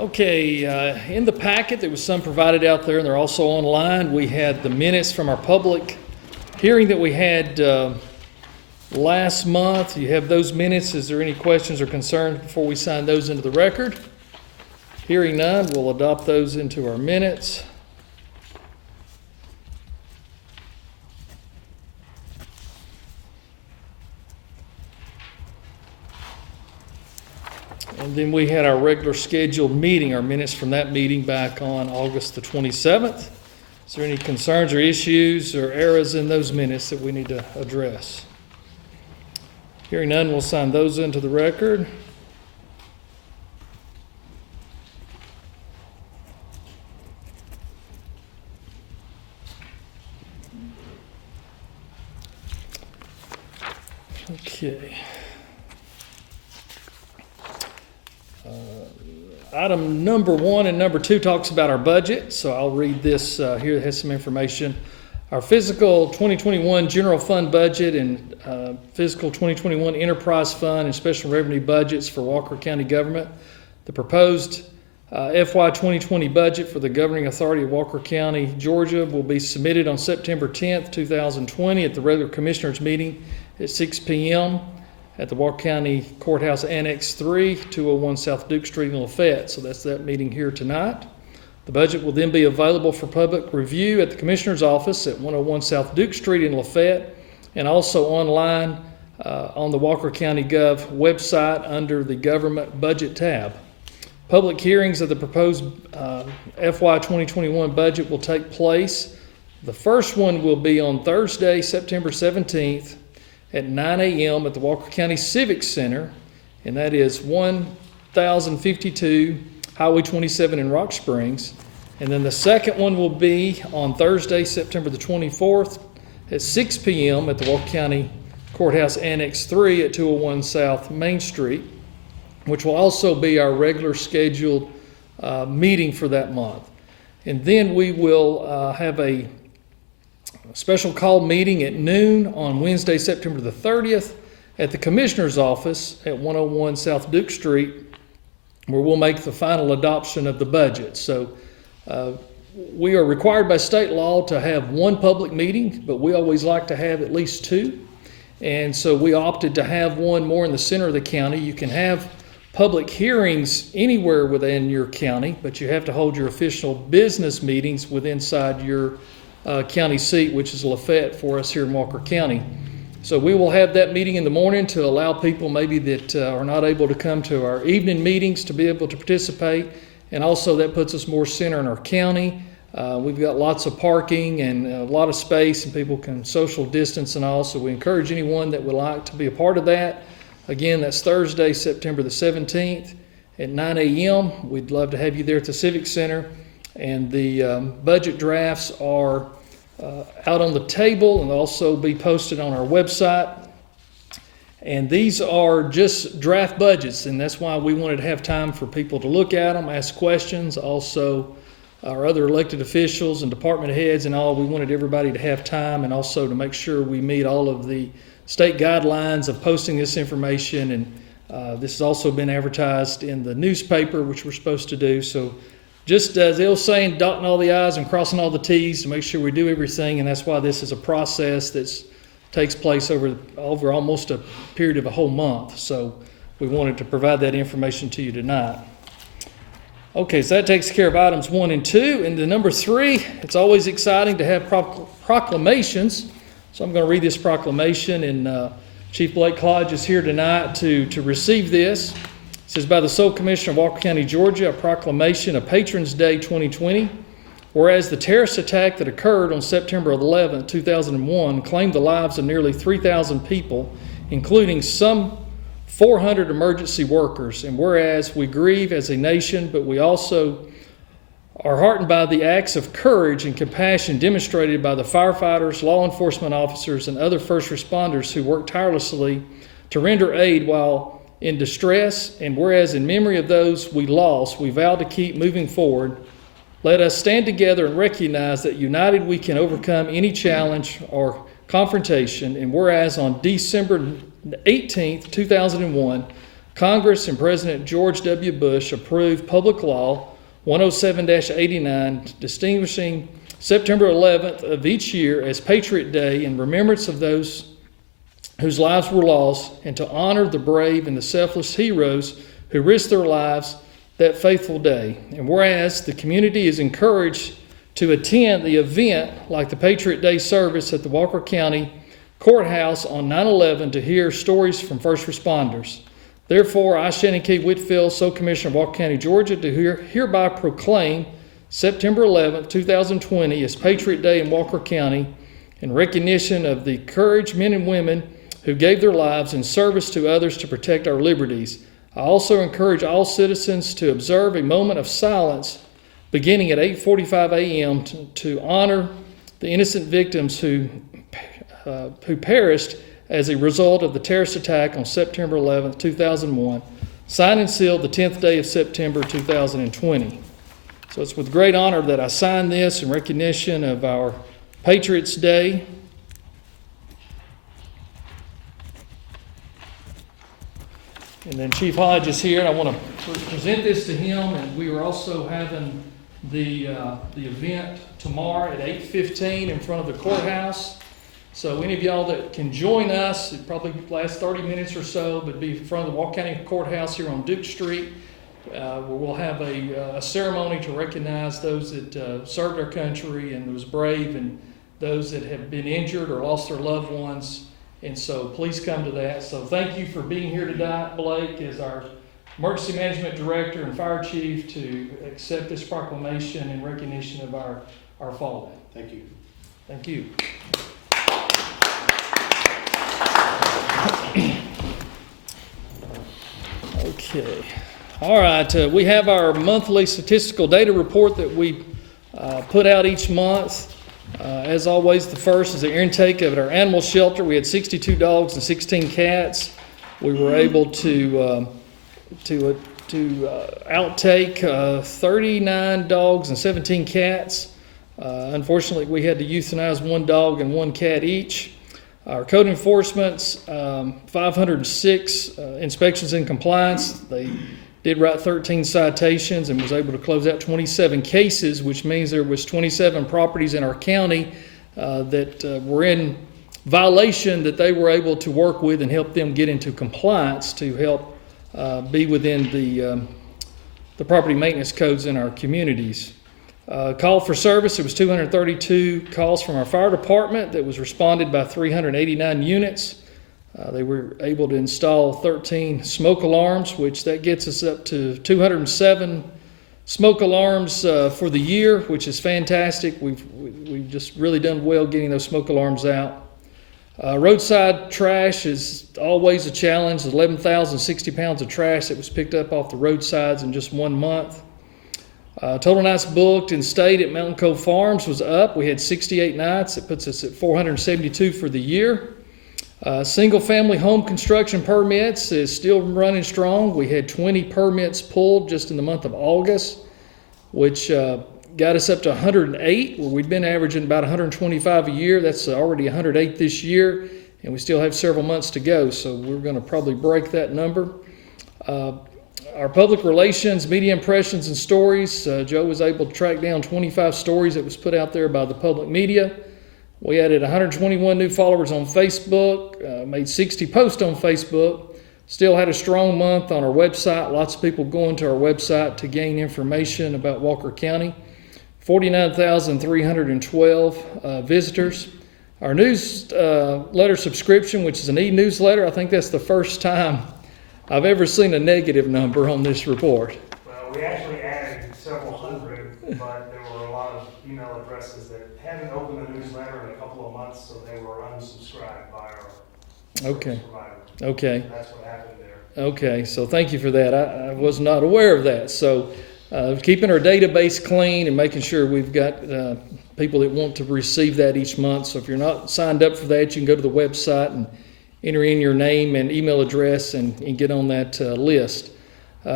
Okay, in the packet, there was some provided out there, and they're also online. We had the minutes from our public hearing that we had last month. You have those minutes. Is there any questions or concerns before we sign those into the record? Hearing none, we'll adopt those into our minutes. And then we had our regular scheduled meeting, our minutes from that meeting back on August the 27th. Is there any concerns or issues or errors in those minutes that we need to address? Hearing none, we'll sign those into the record. Okay. Item number 1 and number 2 talks about our budget, so I'll read this here. It has some information. Our fiscal 2021 general fund budget and fiscal 2021 enterprise fund and special revenue budgets for Walker County government. The proposed FY 2020 budget for the governing authority of Walker County, Georgia will be submitted on September 10th, 2020 at the regular commissioners meeting at 6 p.m. at the Walker County Courthouse Annex 3, 201 South Duke Street in Lafayette. So that's that meeting here tonight. The budget will then be available for public review at the Commissioner's office at 101 South Duke Street in Lafayette, and also online on the Walker County Gov website under the Government Budget tab. Public hearings of the proposed FY 2021 budget will take place. The first one will be on Thursday, September 17th at 9 a.m. at the Walker County Civic Center, and that is 1052 Highway 27 in Rock Springs. And then the second one will be on Thursday, September the 24th at 6 p.m. at the Walker County Courthouse Annex 3 at 201 South Main Street, which will also be our regular scheduled meeting for that month. And then we will have a special call meeting at noon on Wednesday, September the 30th at the Commissioner's office at 101 South Duke Street, where we'll make the final adoption of the budget. So we are required by state law to have one public meeting, but we always like to have at least two. And so we opted to have one more in the center of the county. You can have public hearings anywhere within your county, but you have to hold your official business meetings inside your county seat, which is Lafayette for us here in Walker County. So we will have that meeting in the morning to allow people maybe that are not able to come to our evening meetings to be able to participate. And also that puts us more center in our county. We've got lots of parking and a lot of space, and people can social distance and all. So we encourage anyone that would like to be a part of that. Again, that's Thursday, September the 17th at 9 a.m. We'd love to have you there at the Civic Center. And the budget drafts are out on the table and also be posted on our website. And these are just draft budgets, and that's why we wanted to have time for people to look at them, ask questions. Also, our other elected officials and department heads and all, we wanted everybody to have time, and also to make sure we meet all of the state guidelines of posting this information. And this has also been advertised in the newspaper, which we're supposed to do. So just as the old saying, dotting all the I's and crossing all the T's to make sure we do everything. And that's why this is a process that takes place over almost a period of a whole month. So we wanted to provide that information to you tonight. Okay, so that takes care of items 1 and 2. And the number 3, it's always exciting to have proclamations. So I'm going to read this proclamation, and Chief Blake Clodge is here tonight to receive this. It says, by the sole commissioner of Walker County, Georgia, a proclamation of Patrons Day 2020. Whereas the terrorist attack that occurred on September 11, 2001 claimed the lives of nearly 3,000 people, including some 400 emergency workers. And whereas we grieve as a nation, but we also are heartened by the acts of courage and compassion demonstrated by the firefighters, law enforcement officers, and other first responders who work tirelessly to render aid while in distress. And whereas in memory of those we lost, we vow to keep moving forward. Let us stand together and recognize that united we can overcome any challenge or confrontation. And whereas on December 18th, 2001, Congress and President George W. Bush approved Public Law 107-89, distinguishing September 11th of each year as Patriot Day in remembrance of those whose lives were lost, and to honor the brave and the selfless heroes who risked their lives that faithful day. And whereas the community is encouraged to attend the event like the Patriot Day service at the Walker County Courthouse on 9/11 to hear stories from first responders. Therefore, I, Shannon Whitfield, sole Commissioner of Walker County, Georgia, do hereby proclaim September 11th, 2020 as Patriot Day in Walker County in recognition of the courage men and women who gave their lives in service to others to protect our liberties. I also encourage all citizens to observe a moment of silence beginning at 8:45 a.m. to honor the innocent victims who perished as a result of the terrorist attack on September 11th, 2001, signed and sealed the 10th day of September 2020. So it's with great honor that I sign this in recognition of our Patriots Day. And then Chief Hodge is here, and I want to present this to him. And we are also having the event tomorrow at 8:15 in front of the courthouse. So any of y'all that can join us, it probably last 30 minutes or so, but be in front of the Walker County Courthouse here on Duke Street, where we'll have a ceremony to recognize those that served our country and was brave, and those that have been injured or lost their loved ones. And so please come to that. So thank you for being here tonight, Blake, as our Emergency Management Director and Fire Chief, to accept this proclamation in recognition of our fallen. Thank you. Thank you. Okay. All right. We have our monthly statistical data report that we put out each month. As always, the first is the intake of our animal shelter. We had 62 dogs and 16 cats. We were able to outtake 39 dogs and 17 cats. Unfortunately, we had to euthanize 1 dog and 1 cat each. Our code enforcement's 506 inspections in compliance. They did write 13 citations and was able to close out 27 cases, which means there was 27 properties in our county that were in violation that they were able to work with and help them get into compliance to help be within the property maintenance codes in our communities. Call for service, there was 232 calls from our fire department that was responded by 389 units. They were able to install 13 smoke alarms, which that gets us up to 207 smoke alarms for the year, which is fantastic. We've just really done well getting those smoke alarms out. Roadside trash is always a challenge. 11,060 pounds of trash that was picked up off the roadsides in just 1 month. Total nights booked and stayed at Mountain Cove Farms was up. We had 68 nights. It puts us at 472 for the year. Single-family home construction permits is still running strong. We had 20 permits pulled just in the month of August, which got us up to 108, where we've been averaging about 125 a year. That's already 108 this year, and we still have several months to go, so we're going to probably break that number. Our public relations, media impressions, and stories, Joe was able to track down 25 stories that was put out there by the public media. We added 121 new followers on Facebook, made 60 posts on Facebook, still had a strong month on our website. Lots of people going to our website to gain information about Walker County. 49,312 visitors. Our newsletter subscription, which is an e-newsletter, I think that's the first time I've ever seen a negative number on this report. Well, we actually added several hundred, but there were a lot of email addresses that hadn't opened the newsletter in a couple of months, so they were unsubscribed by our Okay. provider. Okay. That's what happened there. Okay, so thank you for that. I was not aware of that. So keeping our database clean and making sure we've got people that want to receive that each month. So if you're not signed up for that, you can go to the website and enter in your name and email address and get on that list.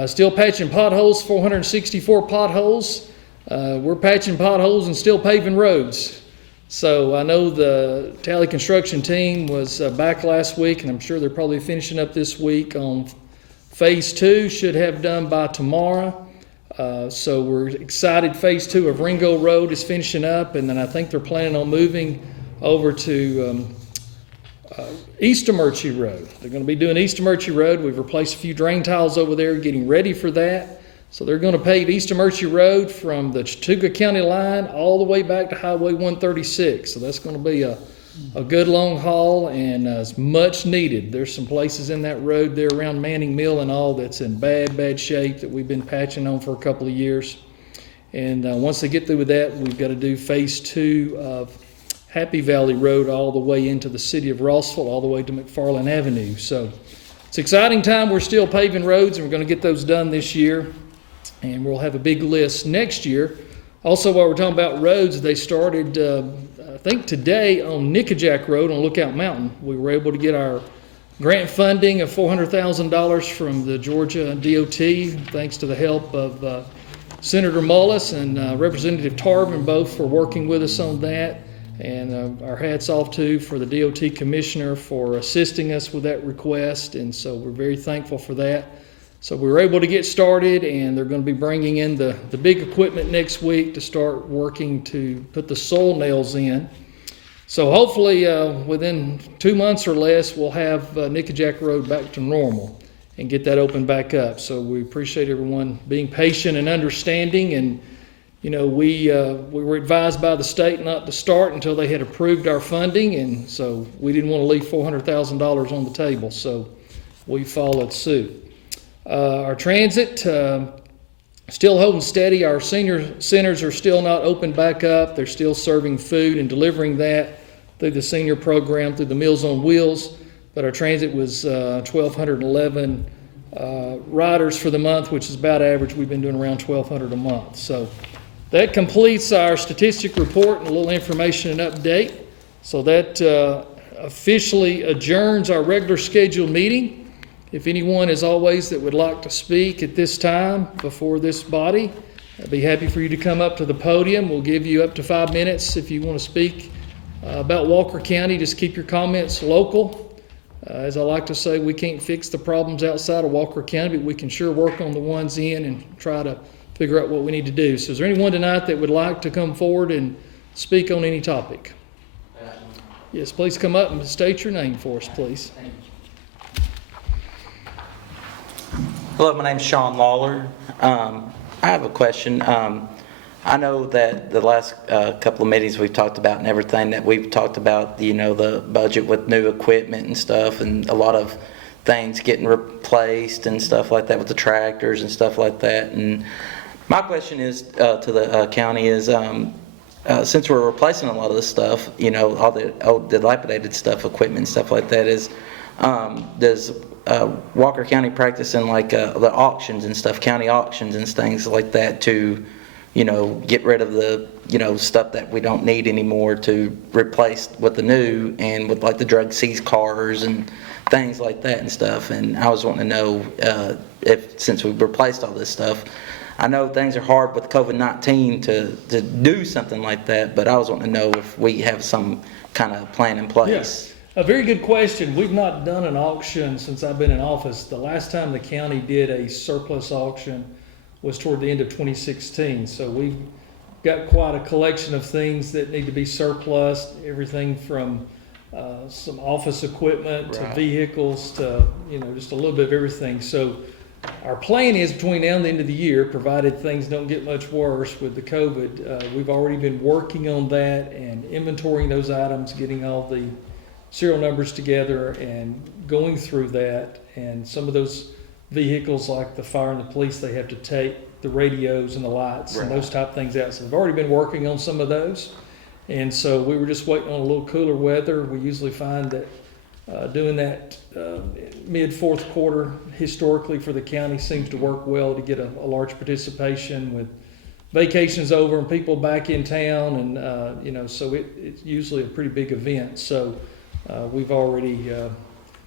Still patching potholes, 464 potholes. We're patching potholes and still paving roads. So I know the Tally construction team was back last week, and I'm sure they're probably finishing up this week on Phase 2 should have done by tomorrow. So we're excited. Phase 2 of Ringo Road is finishing up, and then I think they're planning on moving over to Eastermurchie Road. They're going to be doing Eastermurchie Road. We've replaced a few drain tiles over there, getting ready for that. So they're going to pave Eastermurchie Road from the Chattooga County line all the way back to Highway 136. So that's going to be a good long haul, and it's much needed. There's some places in that road there around Manning Mill and all that's in bad shape that we've been patching on for a couple of years. And once they get through with that, we've got to do phase 2 of Happy Valley Road all the way into the city of Rossville, all the way to McFarland Avenue. So it's an exciting time. We're still paving roads, and we're going to get those done this year. And we'll have a big list next year. Also, while we're talking about roads, they started, I think today, on Nickajack Road on Lookout Mountain. We were able to get our grant funding of $400,000 from the Georgia DOT, thanks to the help of Senator Mullis and Representative Tarvin, both for working with us on that. And our hats off to for the DOT Commissioner for assisting us with that request. And so we're very thankful for that. So we were able to get started, and they're going to be bringing in the big equipment next week to start working to put the soil nails in. So hopefully within 2 months or less, we'll have Nickajack Road back to normal and get that open back up. So we appreciate everyone being patient and understanding. And you know, we were advised by the state not to start until they had approved our funding, and so we didn't want to leave $400,000 on the table. So we followed suit. Our transit, still holding steady. Our senior centers are still not open back up. They're still serving food and delivering that through the senior program, through the Meals on Wheels. But our transit was 1,211 riders for the month, which is about average. We've been doing around 1,200 a month. So that completes our statistic report and a little information and update. So that officially adjourns our regular scheduled meeting. If anyone, as always, that would like to speak at this time before this body, I'd be happy for you to come up to the podium. We'll give you up to 5 minutes if you want to speak about Walker County. Just keep your comments local. As I like to say, we can't fix the problems outside of Walker County, but we can sure work on the ones in and try to figure out what we need to do. So is there anyone tonight that would like to come forward and speak on any topic? Yes, please come up and state your name for us, please. Hello, my name's Sean Lawler. I have a question. I know that the last couple of meetings we've talked about and everything that we've talked about, you know, the budget with new equipment and stuff, and a lot of things getting replaced and stuff like that with the tractors and stuff like that. And my question is to the county is, since we're replacing a lot of this stuff, you know, all the old dilapidated stuff, equipment and stuff like that, is does Walker County practice in like the auctions and stuff, county auctions and things like that to, you know, get rid of the, you know, stuff that we don't need anymore to replace with the new, and with like the drug seized cars and things like that and stuff. And I was wanting to know if, since we've replaced all this stuff, I know things are hard with COVID-19 to do something like that, but I was wanting to know if we have some kind of plan in place. Yes. A very good question. We've not done an auction since I've been in office. The last time the county did a surplus auction was toward the end of 2016. So we've got quite a collection of things that need to be surplus, everything from some office equipment to vehicles to, you know, just a little bit of everything. So our plan is between now and the end of the year, provided things don't get much worse with the COVID, we've already been working on that and inventorying those items, getting all the serial numbers together and going through that. And some of those vehicles, like the fire and the police, they have to take the radios and the lights and those type of things out. So we've already been working on some of those. And so we were just waiting on a little cooler weather. We usually find that doing that mid fourth quarter historically for the county seems to work well to get a large participation with vacations over and people back in town. And, you know, so it's usually a pretty big event. So we've already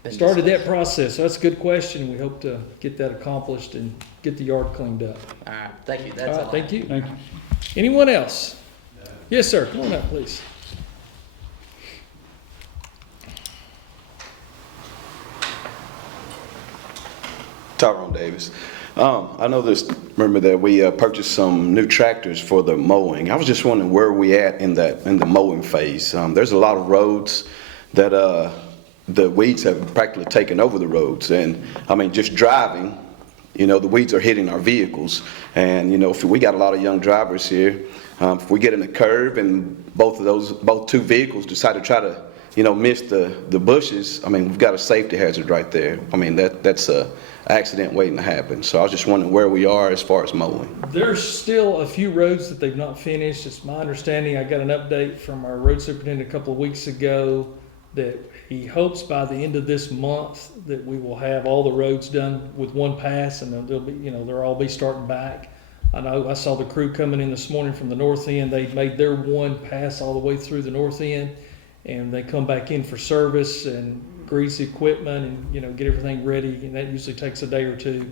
started that process. So that's a good question. We hope to get that accomplished and get the yard cleaned up. All right, thank you. That's all. Thank you. Thank you. Anyone else? Yes, sir. Come on up, please. Tyrone Davis. I know remember that we purchased some new tractors for the mowing. I was just wondering where we at in the mowing phase. There's a lot of roads that the weeds have practically taken over the roads. And I mean, just driving, the weeds are hitting our vehicles. And, if we got a lot of young drivers here, if we get in a curve and both two vehicles decide to try to, miss the bushes, I mean, we've got a safety hazard right there. I mean, that's a accident waiting to happen. So I was just wondering where we are as far as mowing. There's still a few roads that they've not finished. It's my understanding, I got an update from our road superintendent a couple of weeks ago that he hopes by the end of this month that we will have all the roads done with one pass, and then they'll all be starting back. I know I saw the crew coming in this morning from the north end. They made their one pass all the way through the north end, and they come back in for service and grease equipment and get everything ready, and that usually takes a day or two,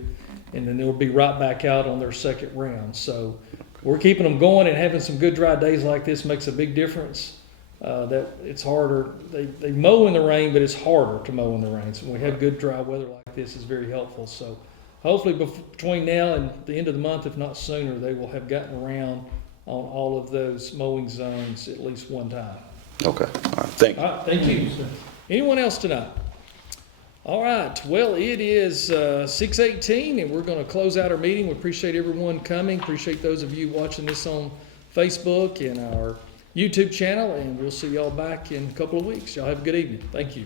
and then they'll be right back out on their second round. So we're keeping them going, and having some good dry days like this makes a big difference. That it's harder. They mow in the rain, but it's harder to mow in the rain. So when we have good dry weather like this, is very helpful. So hopefully between now and the end of the month, if not sooner, they will have gotten around on all of those mowing zones at least one time. Okay, all right, thank you. All right, thank you. Anyone else tonight? All right, well, it is 6:18, and we're going to close out our meeting. We appreciate everyone coming. Appreciate those of you watching this on Facebook and our YouTube channel, and we'll see y'all back in a couple of weeks. Y'all have a good evening. Thank you.